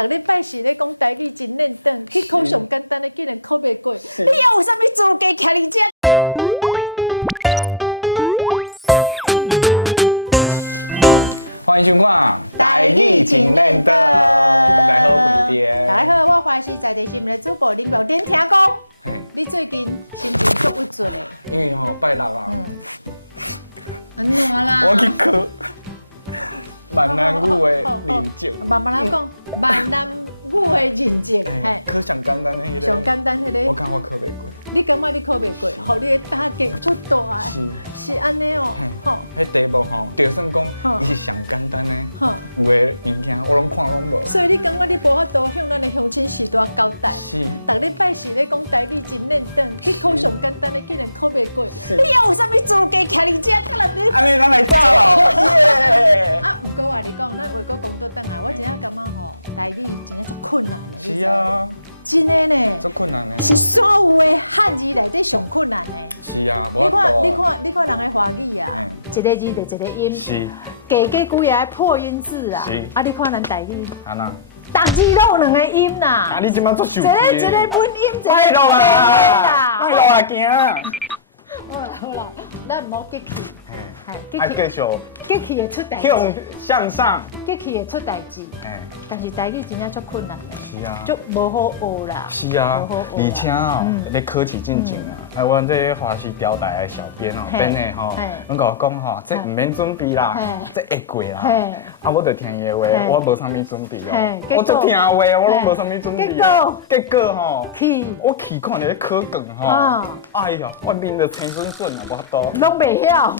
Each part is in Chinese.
逐礼拜是咧讲台语真认真，去考上简单的竟然考袂过，你有啥物资格徛你遮？欢迎我台语真认真。大家好，我是台语真认真主播李小天，大家你最近是工作？对的嘛。慢慢入围日检，慢慢入围日检，上简单迄个，你感觉你考袂过，后面看给出动啊，是安尼啦，吼。你这路吼，就是讲你想象的，因为我看过。所以你感觉你怎么都可能来提前时光交代，逐礼拜是咧讲台语真认真，你考上简单的竟然考袂过，你有啥物资格徛你遮？一个字就一个音，加几句也破音字啊！啊，你看咱台语，安那？逐字都有两个音呐。啊，你即摆做受一个本音，一个歹路啊！歹路啊，行。好啦好啦，咱唔好激气，爱继续激气会出代志，向上。激气会出代志。但是台语真正足困难的，是啊，足无好学啦。是啊，而且哦，咧考试进前啊，阮这华视调台的小编哦，编的吼，阮甲我讲吼，这唔免准备啦，这会过啦。啊，我就听伊的话，我无啥物准备哦，我就听话，我拢无啥物准备。结果吼，我去看咧考卷吼，哎呀，我面就青笋笋啊，无法度。拢袂晓。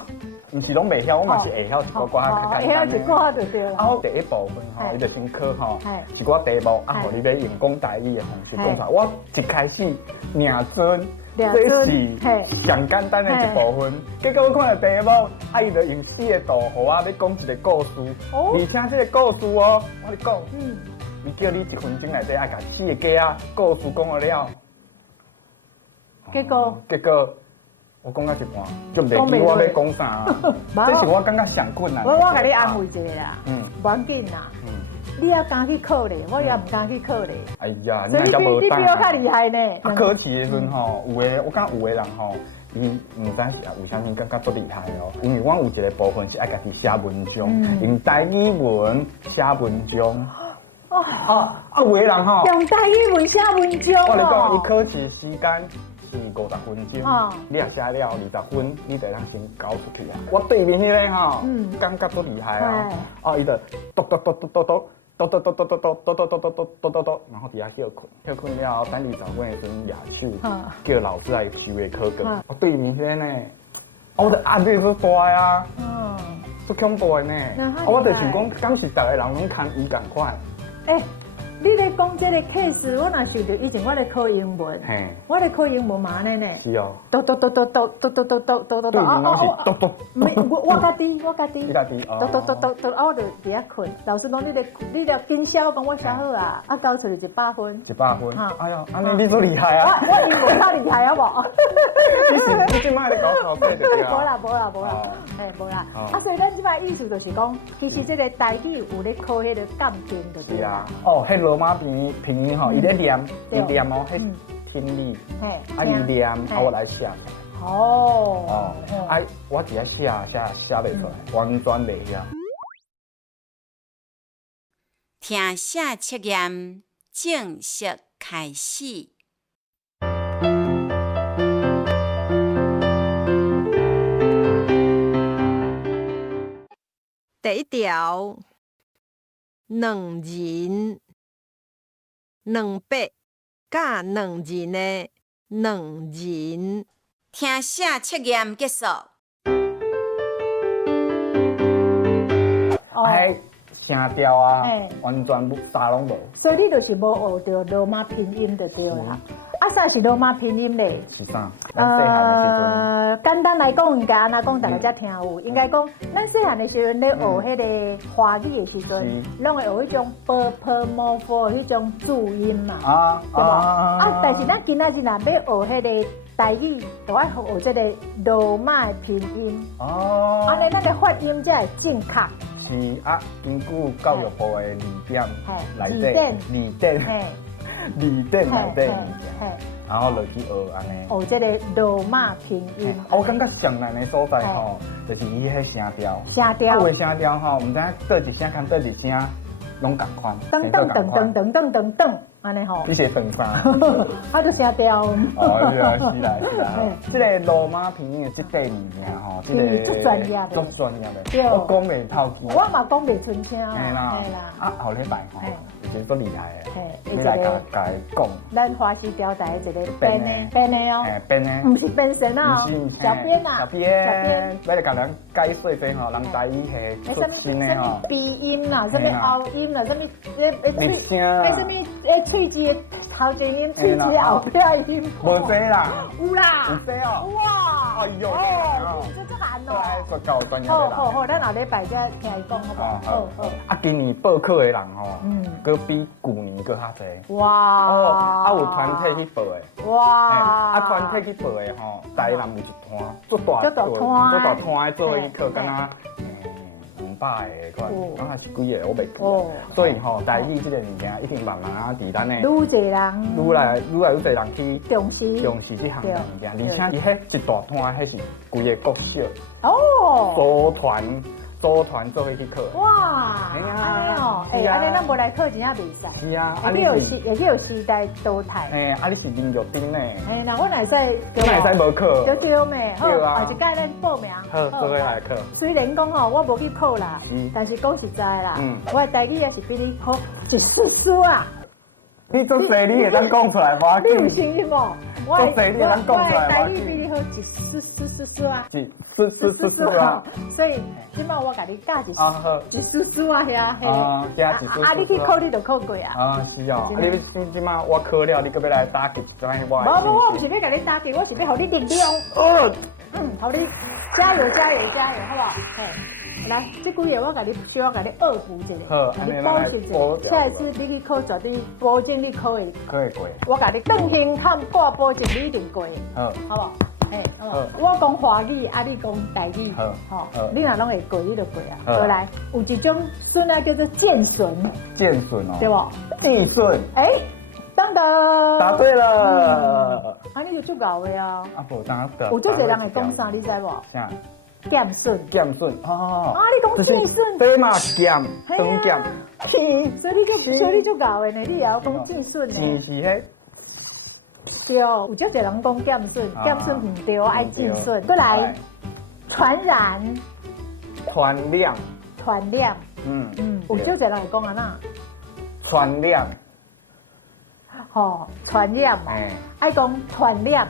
毋是拢袂晓，我嘛是会晓一寡寡较简单的。会晓一寡就对啦。啊，我第一部分吼，伊就先考吼，一寡题目啊，互你要用讲台语的方式讲出来。我一开始两尊，这是上简单的一部分。结果我看到题目，啊，伊就用4个图互我要讲一个故事，而且这个故事哦，我跟你讲，伊叫你1分钟内底爱甲4个家啊故事讲了。结果。我讲到一半，就袂记我要讲啥啊！这是我感觉上困难。我甲你安慰一下啦，无要紧啦，你也敢去考咧，我也唔敢去考咧。哎呀，你比我较厉害呢。啊，考试的时阵吼，有的我感觉有的人吼，伊唔知是为啥物感觉不厉害哦，因为我有一个部分是爱家己写文章，用台语文写文章。有的人吼，用台语文写文章。我跟你讲，伊考试时间。是50分钟，你也写了20分，你就当先交出去啊！我对面迄个吼，感觉不厉害啊！哦，伊就嘟，然后底下休困了，等20分的时阵举手，叫老师来收个考卷。我对面迄个呢，我的压力好大啊！足恐怖的呢！我就想讲，敢是逐个人拢看伊共款？你咧讲这个 case， 我若想到以前我咧考英文，我咧考英文嘛安尼呢。是哦。嘟，对，拢是嘟。我较低。你较低哦。嘟，我就伫遐困。老师讲你咧紧写，我讲我写好啊，啊交出来100分。100分。哎呀，安尼你都厉害啊！我英文较厉害好无？你即摆咧搞考试就对啊。无啦，无啦。啊，所以咱即摆意思就是讲，其实这个台语有咧考迄个感情就对啦。哦，罗马拼音吼，伊咧念，伊念哦，迄听力，啊伊念，啊我来写。我只写袂出来，完全袂晓。听写测验正式开始。第一条，2人。200加2人的2人，听写测验结束。声调啊，完全啥拢无。所以你就是无学到罗马拼音就对啦。啊，啥是罗马拼音咧？是啥？咱细汉的时阵，简单来讲，应该安那讲，大家才听有。应该讲，咱细汉的时阵咧学迄个华语的时阵，拢会学迄种 morpho 迄种注音嘛，对无？但是咱今仔日若要学迄个台语，就爱学这个罗马的拼音。安尼咱的发音才会正确。是啊，根据教育部的字典内底，字典内底，然后落去学安尼。哦，这个罗马拼音。我感觉上难的所在吼，就是伊迄声调。声调。有的声调吼，唔知倒一声跟倒一声拢共款。噔噔噔噔噔噔噔噔，安尼吼。你写等啥？啊，就声调。哦，是啦。这个罗马拼音的这块物件吼，这个足专业的。足专业的。我讲袂透气。我嘛讲袂顺听。嘿啦。啊，后礼拜吼。真够厉害的，你来甲伊讲。咱华西调台一个编的哦，编的，不是编绳啊，小编啊，小编，你来甲人解说说吼，人知伊系出新的吼。鼻音啦，什么喉音啦，什么什么喙齿头前音，喙齿后边音。无这啦，有啦，有这哦。哇，哎呦，这难哦。来，教专业的啦。好，咱后礼拜再听伊讲好不好？好。啊，今年报考的人吼，搁比旧年搁较侪。哇！哦，啊有团体去报的。哇！啊团体去报的吼，台南有一团，足大团的做去课，敢若200个款，啊还是几个我袂记。所以吼，台语这个物件一定慢慢啊，伫咱的。愈侪人，愈来愈侪人去重视这项物件，而且伊迄一大团，迄是规个国小。哦。组团做伙去考。哇！安尼哦，安尼咱无来考真正袂使。是啊，也去有时代淘汰。你是人肉丁呢？那我哪使？我哪使无考？对咩？好，下一届咱报名。好，做伙来考。虽然讲吼，我无去考啦，但是讲实在啦，我的台语也是比你好一丝丝啊。你做细你会当讲出来无？你有信心无？做细你会当讲出来无？台语比你好一丝啊。是啊。所以今摆我甲你教一丝啊遐。加一丝。啊，你去考你就考过啊。啊，是哦。你今摆我考了，你搁要来打击一转我。我唔是要甲你打击，我是要互你力量。互你加油，好不好？来，这几个我甲你需要甲你恶补一下，甲你保湿一下。下一次你去考绝对保证你考会过。我甲你邓兴探挂保证你一定过。好不好？我讲华语，啊你讲台语，好，你若拢会过，你就过啊。过来，有一种笋啊叫做剑笋。剑笋哦。对不？地笋。等等。答对了。啊，你就足够的啊。啊不，当然。有足侪人会讲啥，你知无？啥？剑笋哦，你讲剑笋，对嘛剑，长剑，所以你就搞的呢，你也要讲剑笋呢。剑是迄，对，有足侪人讲剑笋，剑笋唔对，爱剑笋。过来，传染，传亮，有足侪人会讲啊那。传亮，传染嘛，爱讲传染。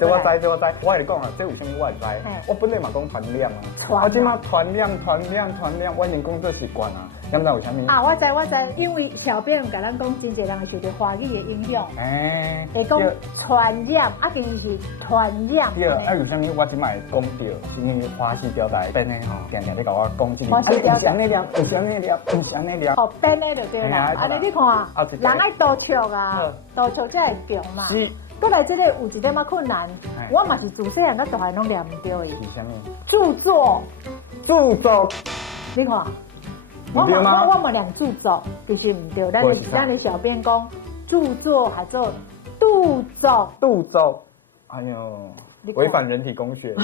这我知，我跟你讲啊，这有啥物我会知。我本来嘛讲传亮啊，我即马传亮，我已经讲做习惯啊。你知有啥物？啊，我知，因为小编有甲咱讲，真侪人会受到华语的影响，会讲传染，其实是传染。对，有啥物我即马会讲对，因为华西调台编的吼，常常咧甲我讲这个。华西调台，有啥物了？哦，编的就对啦。安尼你看，人爱多笑啊，多笑才会强嘛。是。过来这个有一点仔困难，我嘛是自细汉到大汉拢念唔对的。是啥物？著作，你看，我嘛念著作，其实唔对。咱的小编讲著作还做杜作，哎呦，违反人体工学。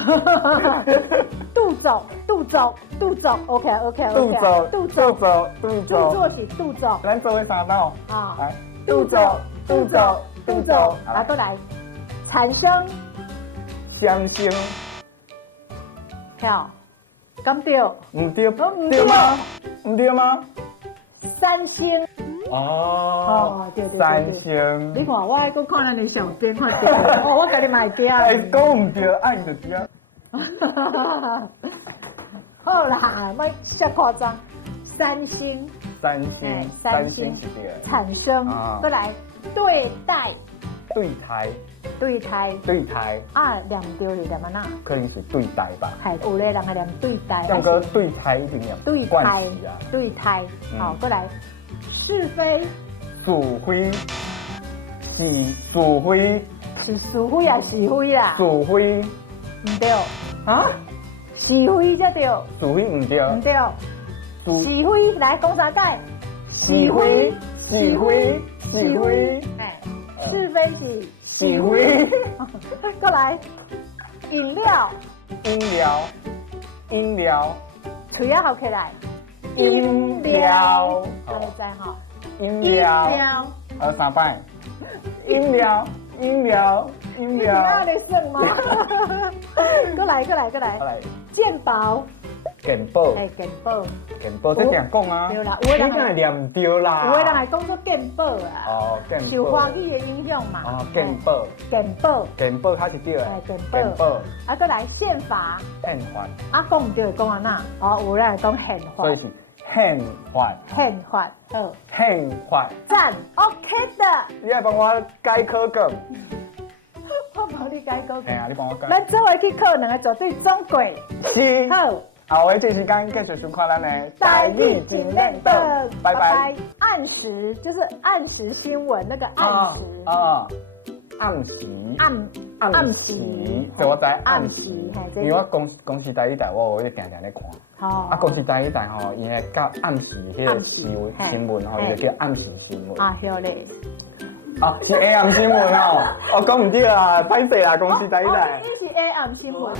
杜作 ，OK， 杜作是杜作。咱做为啥道？来，杜作，来过来，产生，相生，跳，咁对？唔对吗？唔对吗？三星。对。三星。你看，我还搁看咱的小编看对，我甲你买对。讲唔对，按就对啊。好啦，莫瞎夸张。三星是对的。产生，过来。对台啊，念对是念哪？可能是对台吧。有的人还念对台。像个对台一定念。对台，好，过来。是非。是非。是非。是是非啊，是非啦。是非。唔对。啊？是是非才对，是非唔对，唔对，是非来讲三解，是非，是非，是非，哎，是非是是非，过来，饮料，饮料，饮料，嘴啊合起来，饮料，安尼知吼，饮料，三摆，饮料，饮料，饮料，安尼算吗？过来，健保。健保，哎，健保，健保这点讲啊，对啦，有的人念唔对啦，有的人系讲做健保啊，哦，健保，受华语的影响嘛，哦，健保，健保，健保较是对的，哎，健保，啊，过来宪法，宪法，啊，讲唔对讲安那，哦，有人讲宪法，所以是宪法，宪法，好，宪法，赞 ，OK 的，你来帮我改考卷，我帮你改稿。哎呀，你帮我改，咱做伙去考两个绝对中过，是，好。后尾这时间继续收看咱的台语真认真，拜拜。按时就是按时新闻那个按时，暗时，暗时，对，我知暗时，因为我公司台语台我定定咧看，啊，公司台语台吼，伊个到暗时迄个新闻吼，伊就叫暗时新闻。啊，晓咧。啊，是 AM 新闻哦，我讲唔对啦，歹势啦，公司台语台。伊是 AM 新闻。